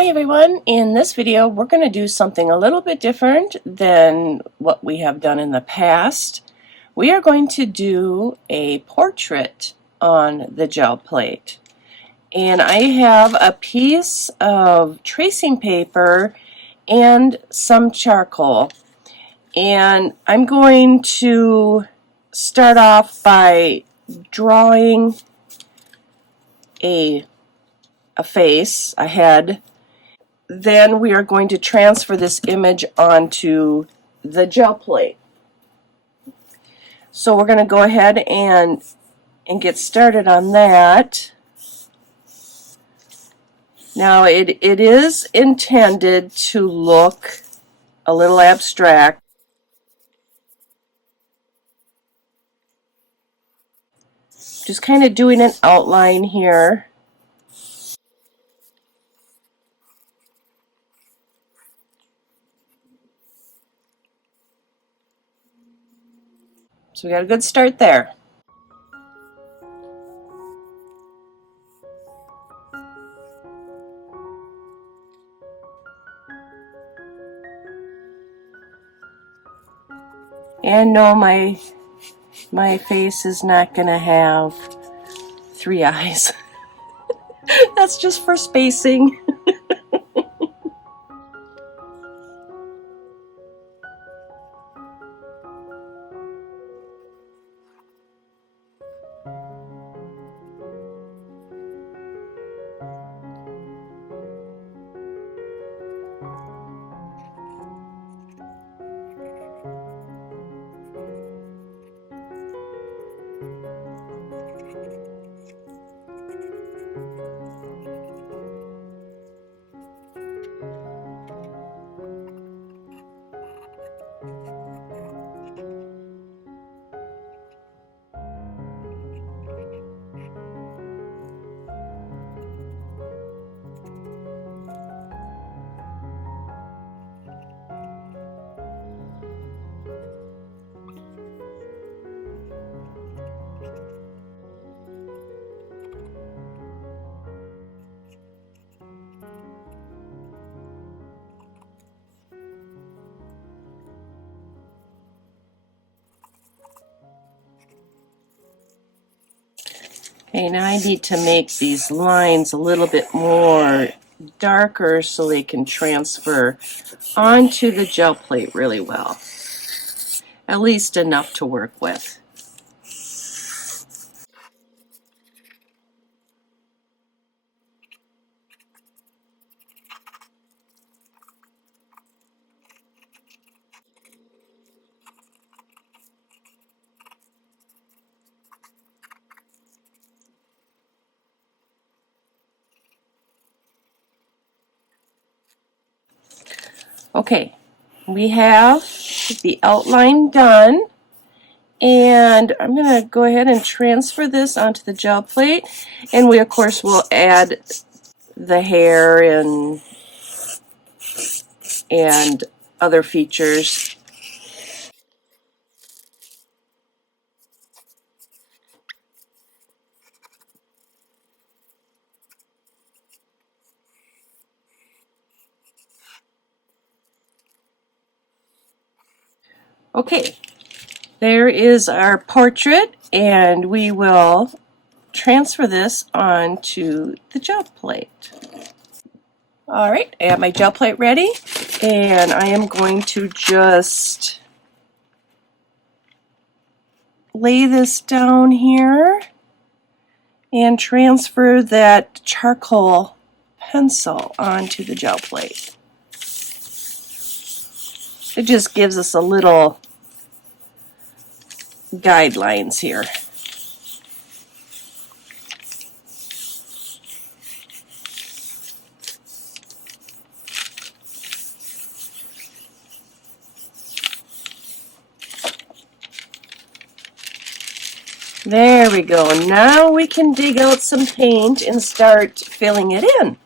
Hi everyone, in this video we're going to do something a little bit different than what we have done in the past. We are going to do a portrait on the gel plate. And I have a piece of tracing paper and some charcoal. And I'm going to start off by drawing a face, a head. Then we are going to transfer this image onto the gel plate. So we're going to go ahead and get started on that. Now it is intended to look a little abstract. Just kind of doing an outline here. So we got a good start there. And no, my face is not going to have 3 eyes. That's just for spacing. Okay, now I need to make these lines a little bit more darker so they can transfer onto the gel plate really well. At least enough to work with. Okay, we have the outline done, and I'm going to go ahead and transfer this onto the gel plate, and we of course will add the hair and other features. Okay, there is our portrait, and we will transfer this onto the gel plate. Alright, I have my gel plate ready, and I am going to just lay this down here and transfer that charcoal pencil onto the gel plate. It just gives us a little guidelines here. There we go. Now we can dig out some paint and start filling it in.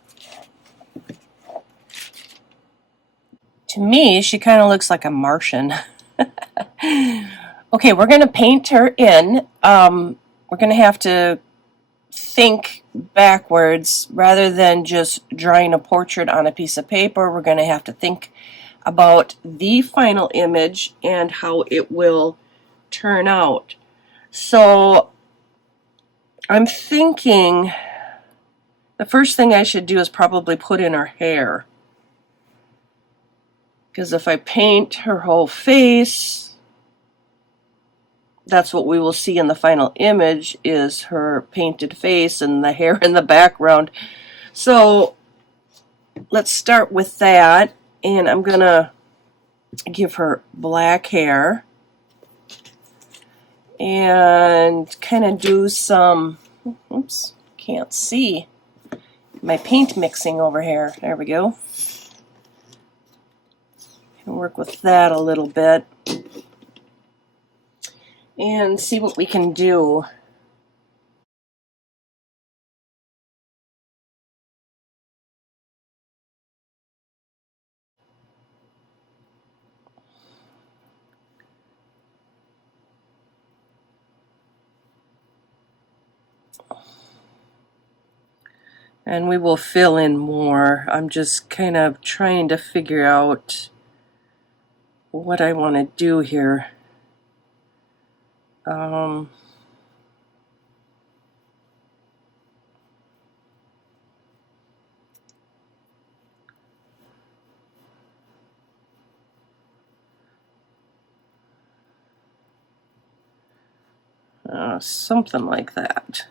To me, she kind of looks like a Martian. Okay, we're going to paint her in. We're going to have to think backwards rather than just drawing a portrait on a piece of paper. We're going to have to think about the final image and how it will turn out. So I'm thinking the first thing I should do is probably put in her hair. Because if I paint her whole face, that's what we will see in the final image, is her painted face and the hair in the background. So let's start with that, and I'm gonna give her black hair and kind of do some, oops, can't see my paint mixing over here. There we go. Work with that a little bit and see what we can do. And we will fill in more. I'm just kind of trying to figure out what I want to do here. Something like that.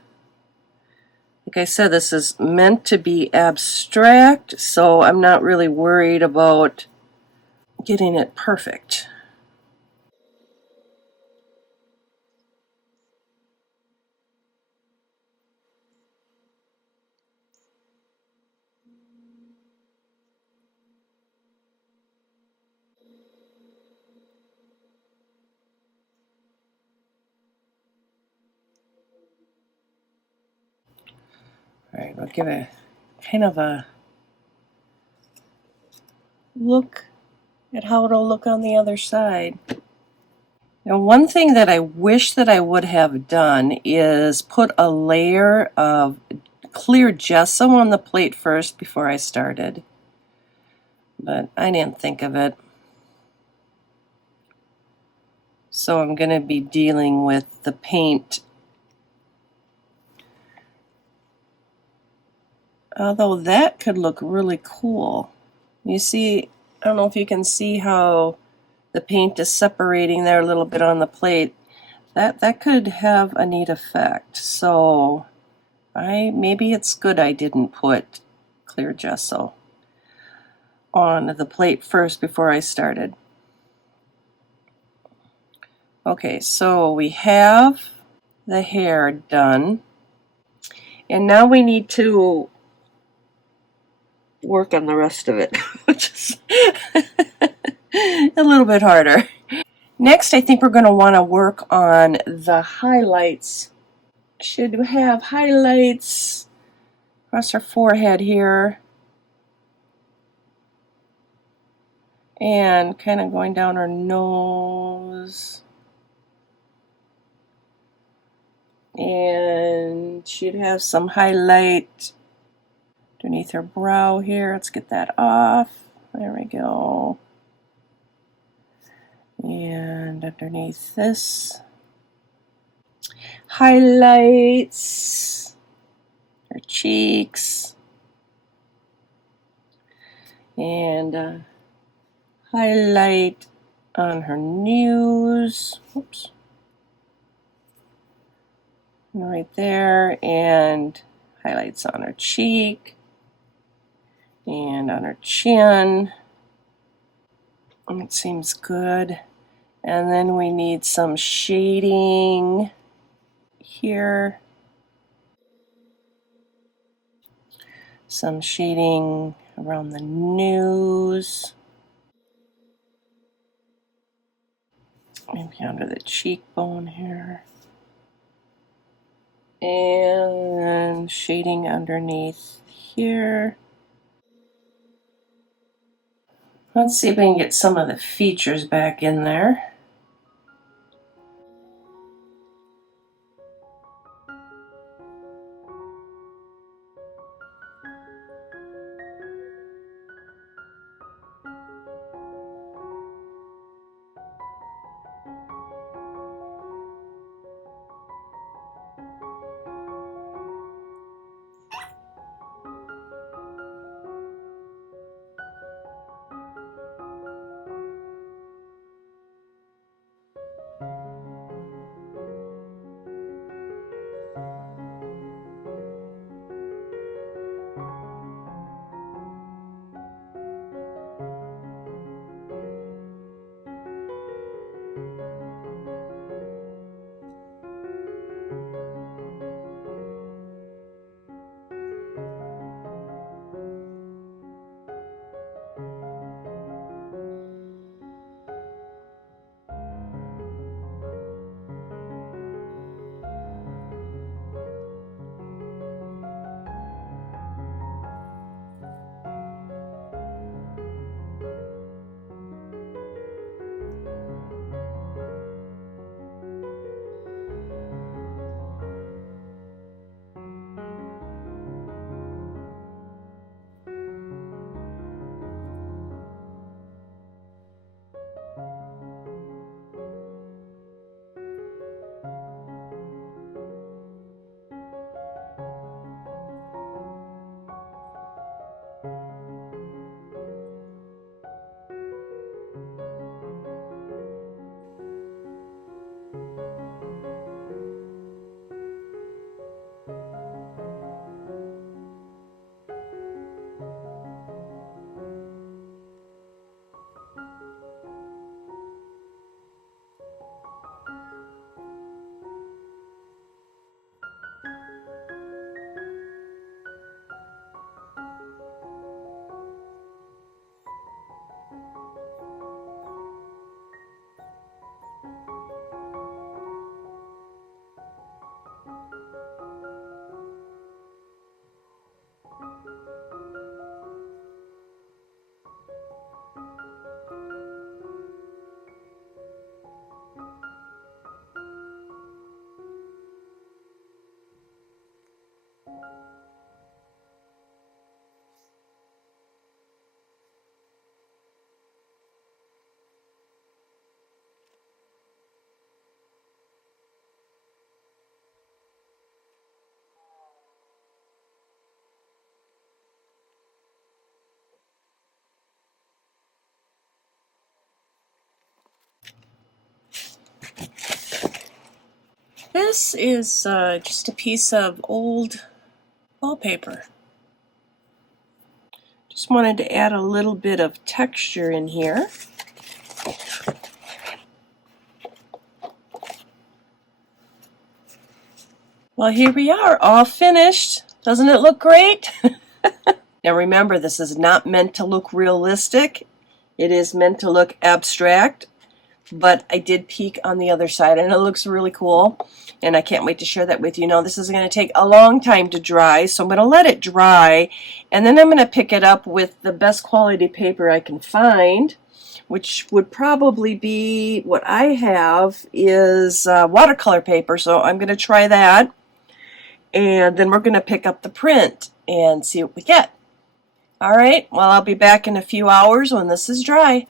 Like I said, this is meant to be abstract, so I'm not really worried about getting it perfect. Alright, we'll give it kind of a look at how it'll look on the other side. Now, one thing that I wish that I would have done is put a layer of clear gesso on the plate first before I started, but I didn't think of it. So I'm going to be dealing with the paint. Although that could look really cool. You see, I don't know if you can see how the paint is separating there a little bit on the plate. That could have a neat effect. So maybe it's good I didn't put clear gesso on the plate first before I started. Okay, so we have the hair done, and now we need to work on the rest of it, which is a little bit harder. Next, I think we're going to want to work on the highlights. Should have highlights across her forehead here, and kind of going down her nose, and she'd have some highlight underneath her brow here. Let's get that off. There we go. And underneath this, highlights her cheeks, and highlight on her nose. Oops. Right there, and highlights on her cheek and on her chin. It seems good. And then we need some shading here, some shading around the nose, maybe under the cheekbone here, and shading underneath here. Let's see if we can get some of the features back in there. This is just a piece of old wallpaper. Just wanted to add a little bit of texture in here. Well, here we are, all finished. Doesn't it look great? Now remember, this is not meant to look realistic. It is meant to look abstract, but I did peek on the other side and it looks really cool. And I can't wait to share that with you. Now this is going to take a long time to dry, so I'm going to let it dry, and then I'm going to pick it up with the best quality paper I can find, which would probably be, what I have is watercolor paper, so I'm going to try that. And then we're going to pick up the print and see what we get. Alright, well, I'll be back in a few hours when this is dry.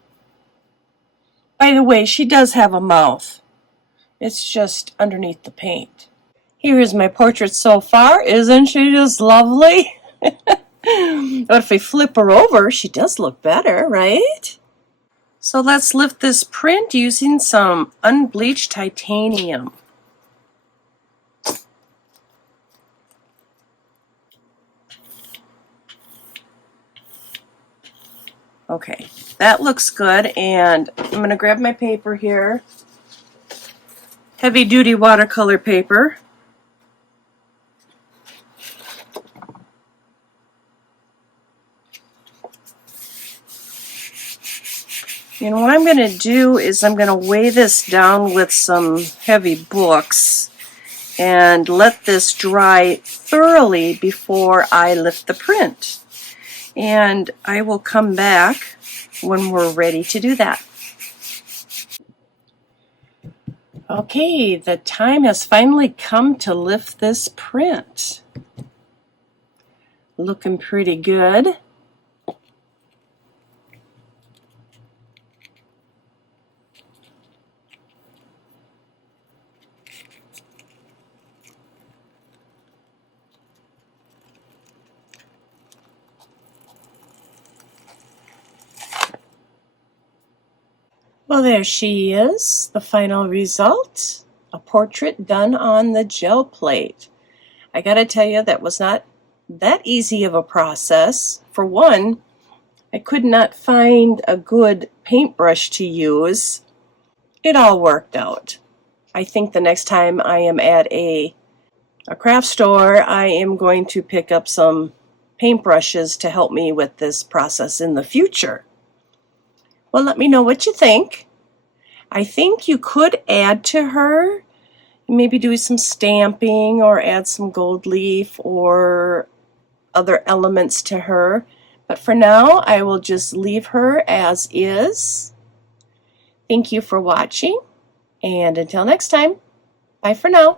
By the way, she does have a mouth. It's just underneath the paint. Here is my portrait so far. Isn't she just lovely? But if we flip her over, she does look better, right? So let's lift this print using some unbleached titanium. Okay, that looks good, and I'm going to grab my paper here. Heavy duty watercolor paper. And what I'm going to do is I'm going to weigh this down with some heavy books and let this dry thoroughly before I lift the print. And I will come back when we're ready to do that. Okay, the time has finally come to lift this print. Looking pretty good. Well, there she is, the final result. A portrait done on the gel plate. I gotta tell you, that was not that easy of a process. For one, I could not find a good paintbrush to use. It all worked out. I think the next time I am at a craft store, I am going to pick up some paintbrushes to help me with this process in the future. Well, let me know what you think. I think you could add to her, maybe do some stamping or add some gold leaf or other elements to her. But for now, I will just leave her as is. Thank you for watching, and until next time, bye for now.